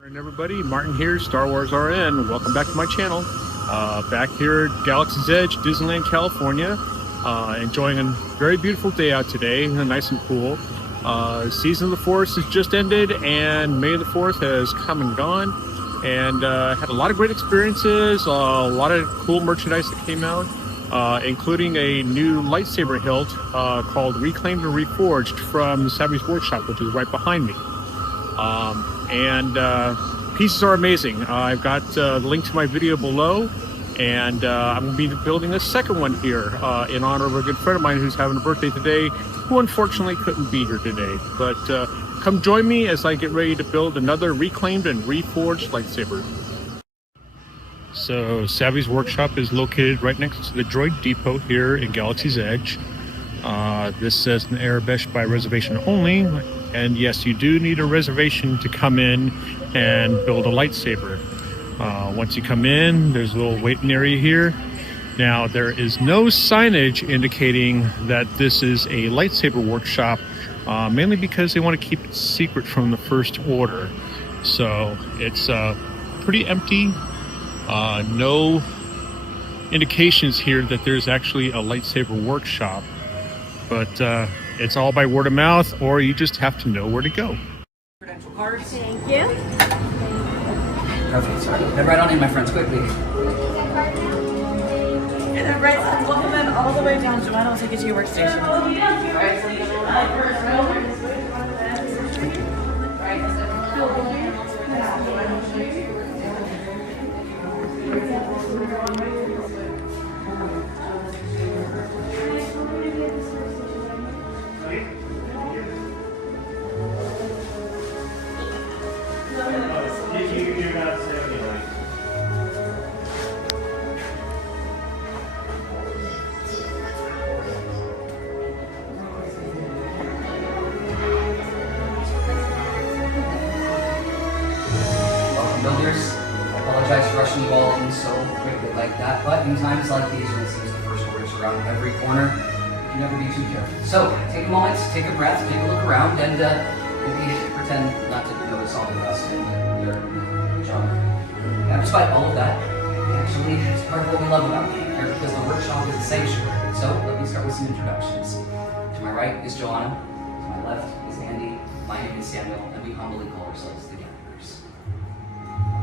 Morning everybody, Martin here, Star Wars RN. Welcome back to my channel. Back here at Galaxy's Edge, Disneyland, California. Enjoying a very beautiful day out today, nice and cool. Season of the Force has just ended and May the 4th has come and gone. And had a lot of great experiences, a lot of cool merchandise that came out, including a new lightsaber hilt called Reclaimed and Reforged from Savi's workshop, which is right behind me. Pieces are amazing. I've got the link to my video below, and I'm going to be building a second one here in honor of a good friend of mine who's having a birthday today, who unfortunately couldn't be here today. But come join me as I get ready to build another Reclaimed and Reforged lightsaber. So Savi's workshop is located right next to the Droid Depot here in Galaxy's Edge. This says an Arabesh by reservation only. And yes, you do need a reservation to come in and build a lightsaber. Once you come in, there's a little waiting area here. Now, there is no signage indicating that this is a lightsaber workshop, mainly because they want to keep it secret from the First Order. So it's pretty empty. No indications here that there's actually a lightsaber workshop. But it's all by word of mouth, or you just have to know where to go. Credential cards. Thank you. Perfect, sorry. Head right on in, my friends, quickly. And then right side, welcome them all the way down. Joanna will take you to your workstation. Builders, I apologize for rushing you all in so quickly like that, but in times like these, when it seems the First Order's around every corner, you can never be too careful. So, take a moment, take a breath, take a look around, and maybe pretend not to notice all the dust and dirt and junk. And despite all of that, actually, it's part of what we love about being here, because the workshop is a sanctuary. So, let me start with some introductions. To my right is Joanna, to my left is Andy, my name is Samuel, and we humbly call ourselves the Gatherers.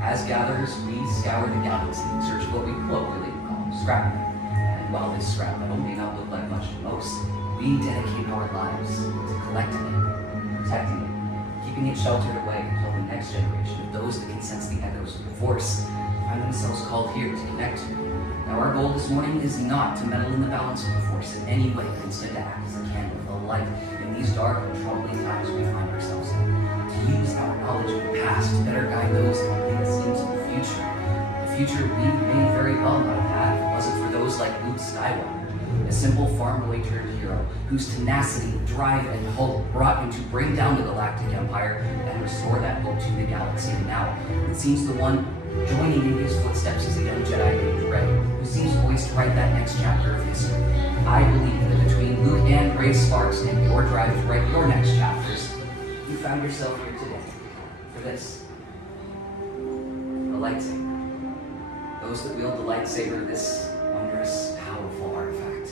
As gatherers, we scour the galaxy in search of what we colloquially call scrap. And while this scrap metal may not look like much to most, we dedicate our lives to collecting it, protecting it, keeping it sheltered away until the next generation of those that can sense the echoes of the Force find themselves called here to connect to. Now, our goal this morning is not to meddle in the balance of the Force in any way, but instead to act as a candle, a light in these dark and troubling times we find ourselves in. To use our knowledge of the past to better guide those that lead us into the future. The future we may very well not have had if it wasn't for those like Luke Skywalker, a simple farm boy turned hero whose tenacity, drive, and hope brought him to bring down the Galactic Empire and restore that hope to the galaxy. And now, it seems the one joining in his footsteps is a young Jedi named Rey, who seems poised to write that next chapter of history. I believe that between Luke and Rey sparks and your drive to write your next chapters, you found yourself here today for this. A lightsaber. Those that wield the lightsaber, this wondrous, powerful artifact,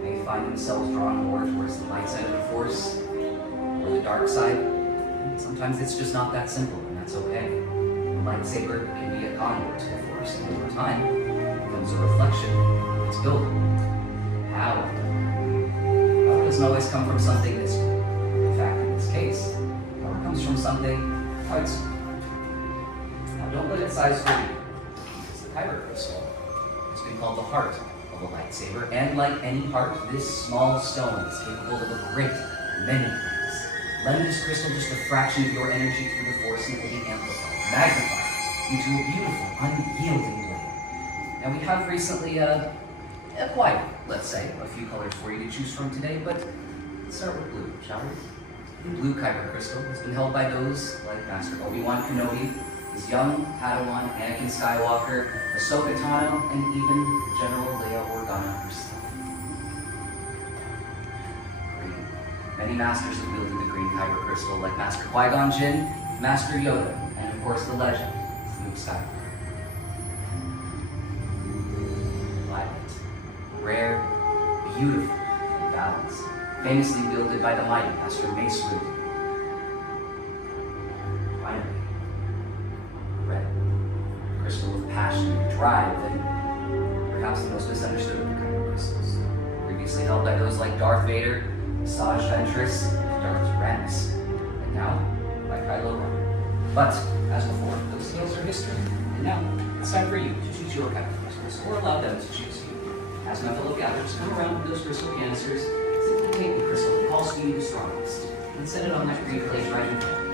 may find themselves drawn more towards the light side of the Force or the dark side. And sometimes it's just not that simple, and that's okay. The lightsaber can be a conduit to the Force, and over time, it becomes a reflection of its builder. Power. Power doesn't always come from something that's true. In fact, in this case, power comes from something quite small. Now, don't let it size fool you. It's the kyber crystal. It's been called the heart of a lightsaber, and like any heart, this small stone is capable of a great many things. Lend this crystal just a fraction of your energy through the Force, and it will be amplified, magnified into a beautiful, unyielding blade. Now, we have recently acquired, let's say, a few colors for you to choose from today, but let's start with blue, shall we? The blue kyber crystal has been held by those like Master Obi-Wan Kenobi, his young Padawan Anakin Skywalker, Ahsoka Tano, and even General Leia Organa herself. Green. Many masters have wielded the green kyber crystal, like Master Qui-Gon Jinn, Master Yoda, and of of course, the legend, Luke Skywalker. Violet, rare, beautiful, and balanced, famously wielded by the mighty Master Mace Windu. Finally, red, crystal of passion and drive, and perhaps the most misunderstood of the kind of crystals. Previously held by those like Darth Vader, Asajj Ventress, and Darth Tyrannus, and now by Kylo Ren. But, as before, those skills are history, and now it's time for you to choose your kind of crystals, or allow them to choose you. As my fellow gatherers come around with those crystal canisters, simply take the crystal that calls to you the strongest, and set it on that green plate right in front of you.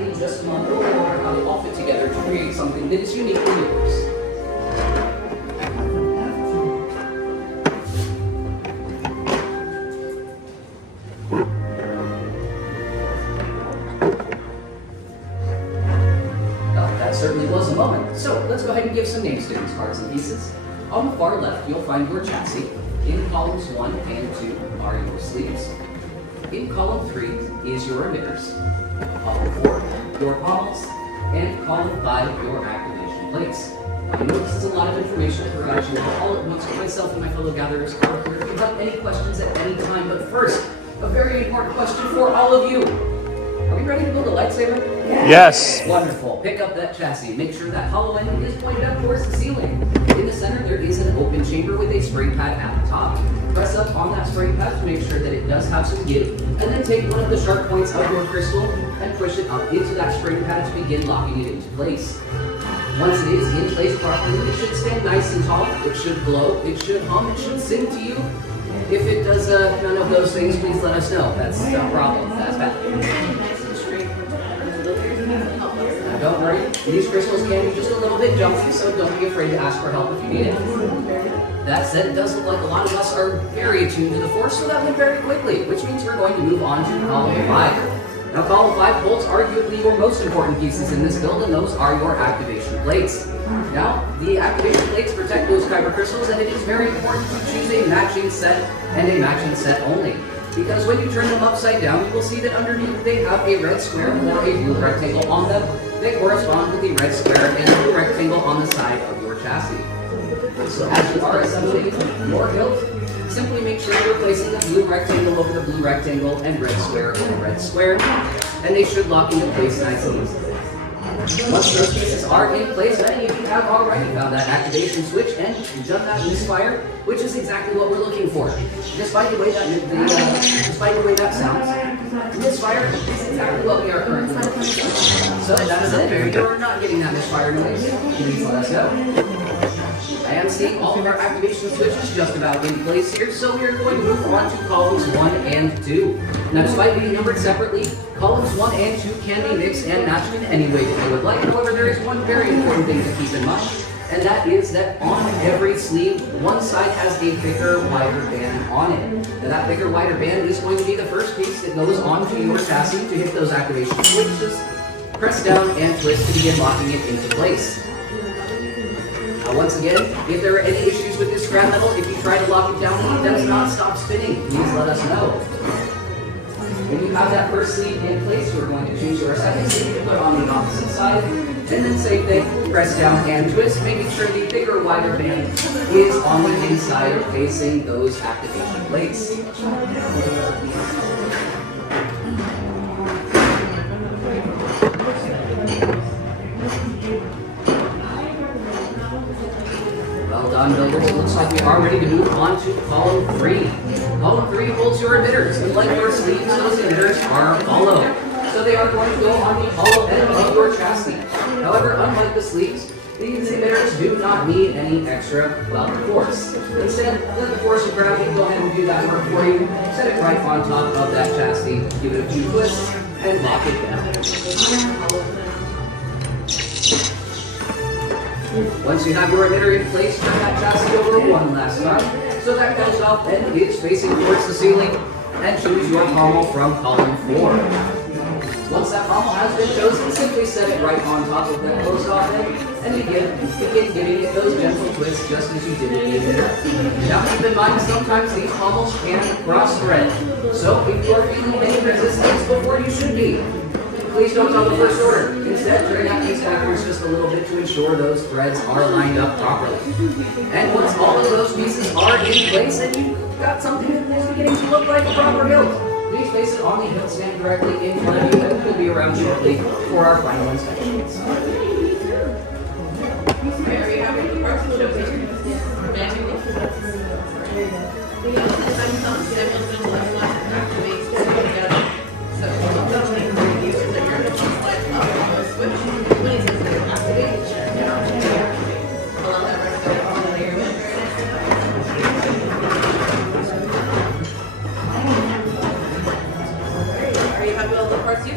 And in just a moment, we'll go over how they all fit together to create something that is uniquely yours. Certainly was a moment. So let's go ahead and give some names to these parts and pieces. On the far left, you'll find your chassis. In columns 1 and 2 are your sleeves. In column 3 is your emitters. Column 4, your pommels. And column 5, your activation plates. I know this is a lot of information to provide you all at once, but myself and my fellow gatherers are here if you have any questions at any time. But first, a very important question for all of you. Are we ready to build a lightsaber? Yes. Wonderful. Pick up that chassis. Make sure that hollow end is pointed up towards the ceiling. In the center, there is an open chamber with a spring pad at the top. Press up on that spring pad to make sure that it does have some give, and then take one of the sharp points of your crystal and push it up into that spring pad to begin locking it into place. Once it is in place properly, it should stand nice and tall. It should glow. It should hum. It should sing to you. If it does none of those things, please let us know. That's a problem. That's bad. Don't worry, these crystals can be just a little bit jumpy, so don't be afraid to ask for help if you need it. That said, it does look like a lot of us are very attuned to the Force, so that went very quickly, which means we're going to move on to column 5. Now, column 5 holds arguably your most important pieces in this build, and those are your activation plates. Now, the activation plates protect those kyber crystals, and it is very important to choose a matching set, and a matching set only. Because when you turn them upside down, you will see that underneath they have a red square or a blue rectangle on them. They correspond with the red square and blue rectangle on the side of your chassis. So as you are assembling your hilt, simply make sure you're placing the blue rectangle over the blue rectangle and red square over red square, and they should lock into place nice and easily. Once those pieces are in place, many of you have already found that activation switch and done that misfire, which is exactly what we're looking for. Despite the way that sounds, misfire is exactly what we are currently looking for. So that is it. If you're not getting that misfire noise, please let us know. I am seeing all of our activation switches just about in place here, so we are going to move on to columns 1 and 2. Now, despite being numbered separately, columns 1 and 2 can be mixed and matched in any way that you would like. However, there is one very important thing to keep in mind, and that is that on every sleeve, one side has a thicker, wider band on it. Now, that thicker, wider band is going to be the first piece that goes onto your chassis to hit those activation switches. Press down and twist to begin locking it into place. Now, once again, if there are any issues with this scrap metal, if you try to lock it down and it does not stop spinning, please let us know. When you have that first sleeve in place, we're going to choose your second sleeve to put on the opposite side, and then same thing, press down and twist, making sure the thicker, wider band is on the inside facing those activation plates. Well done, builders. It looks like we are ready to move on to column 3. Column 3 holds your emitters, and like your sleeves, those emitters are hollow. So they are going to go on the hollow end of your chassis. However, unlike the sleeves, these emitters do not need any extra, well, force. Instead, let the force of gravity go ahead and do that work for you. Set it right on top of that chassis, give it a few twists, and lock it down. Once you have your emitter in place, turn that chassis over one last time, so that goes up and is facing towards the ceiling, and choose your pommel from column 4. Once that pommel has been chosen, simply set it right on top of that closed off end and begin giving it those gentle twists just as you did at the end. Now keep in mind, sometimes these pommels can cross thread. So if you are feeling any resistance before you should be, please don't tell the first order. Instead, turn that piece backwards just a little bit to ensure those threads are lined up properly. And once all of those pieces are in place and you've got something that's beginning to look like a proper hilt, please place it on the hilt stand directly in front of you, and we'll be around shortly for our final inspections.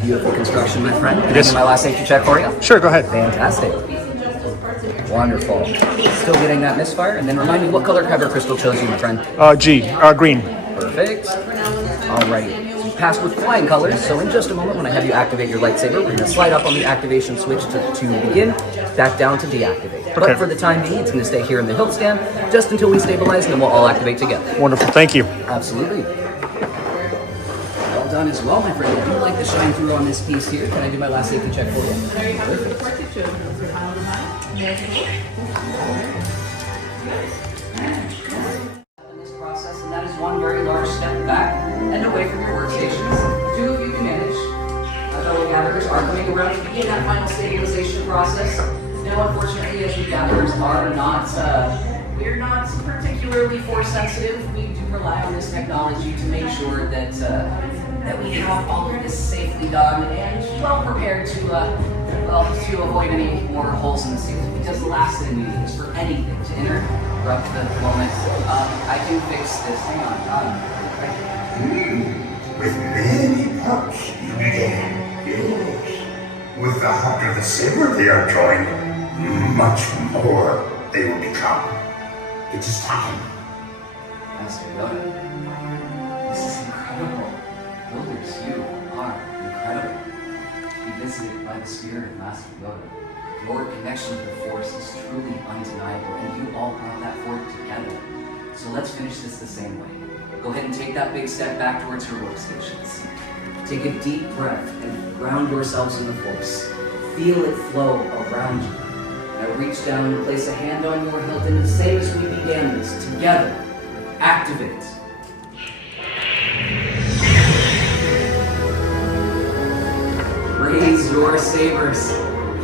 Beautiful construction, my friend. Can I do my last safety check for you? Sure, go ahead. Fantastic. Wonderful. Still getting that misfire, and then remind me what color cover crystal chose you, my friend. Green. Perfect. Alrighty. So you passed with flying colors, so in just a moment when I have you activate your lightsaber, we're going to slide up on the activation switch to begin, back down to deactivate. Okay. But for the time being, it's going to stay here in the hilt stand, just until we stabilize, and then we'll all activate together. Wonderful, thank you. Absolutely. Well done as well, my friend. I do like the shine through on this piece here. Can I do my last safety check for you? Perfect. In this process, and that is one very large step back and away from your workstations. Two of you can manage. Our fellow gatherers are coming around to begin that final stabilization process. Now, unfortunately, as we gatherers are not, we're not particularly force sensitive. We do rely on this technology to make sure that that we have all of this safely done and well prepared to avoid any more holes in the suit. Because the last thing we need is for anything to interrupt the moment. I can fix this. Hang on. With many parts you began, yes. With the heart of the saber they are joined, much more they will become. It is time. Master Yoda, this is incredible. Builders, you are incredible. Be visited by the spirit of Master Yoda. Your connection to the Force is truly undeniable, and you all brought that forth together. So let's finish this the same way. Go ahead and take that big step back towards your workstations. Take a deep breath and ground yourselves in the Force. Feel it flow around you. Now reach down and place a hand on your hilt, and the same as we began this, together, activate. Raise your sabers.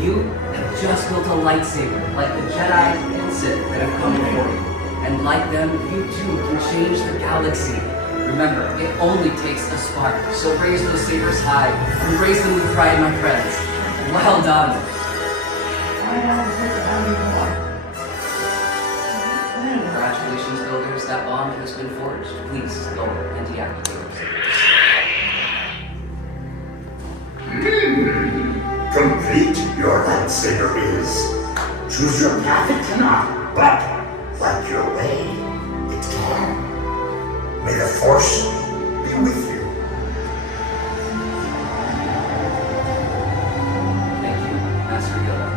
You have just built a lightsaber, like the Jedi and Sith that have come before you. And like them, you too can change the galaxy. Remember, it only takes a spark. So raise those sabers high, and raise them with pride, my friends. Well done. Congratulations, builders. That bond has been forged. Please lower and deactivate. Complete your lightsaber is. Choose your path it cannot, but like your way, it can. May the Force be with you. Thank you, Master Yoda.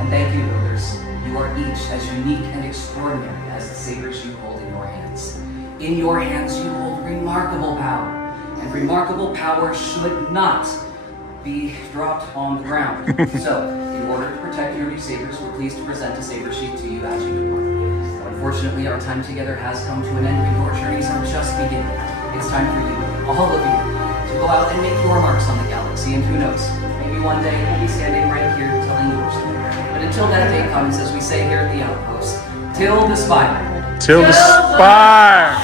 And thank you, builders. You are each as unique and extraordinary as the sabers you hold in your hands. In your hands, you hold remarkable power. And remarkable power should not be dropped on the ground. So, in order to protect your new sabers, we're pleased to present a saber sheet to you as you depart. Unfortunately, our time together has come to an end, and your journeys are just beginning. It's time for you, all of you, to go out and make your marks on the galaxy, and who knows, maybe one day we'll be standing right here telling your story. But until that day comes, as we say here at the Outpost, till the spire. Till the spire!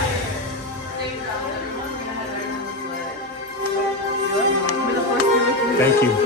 Thank you.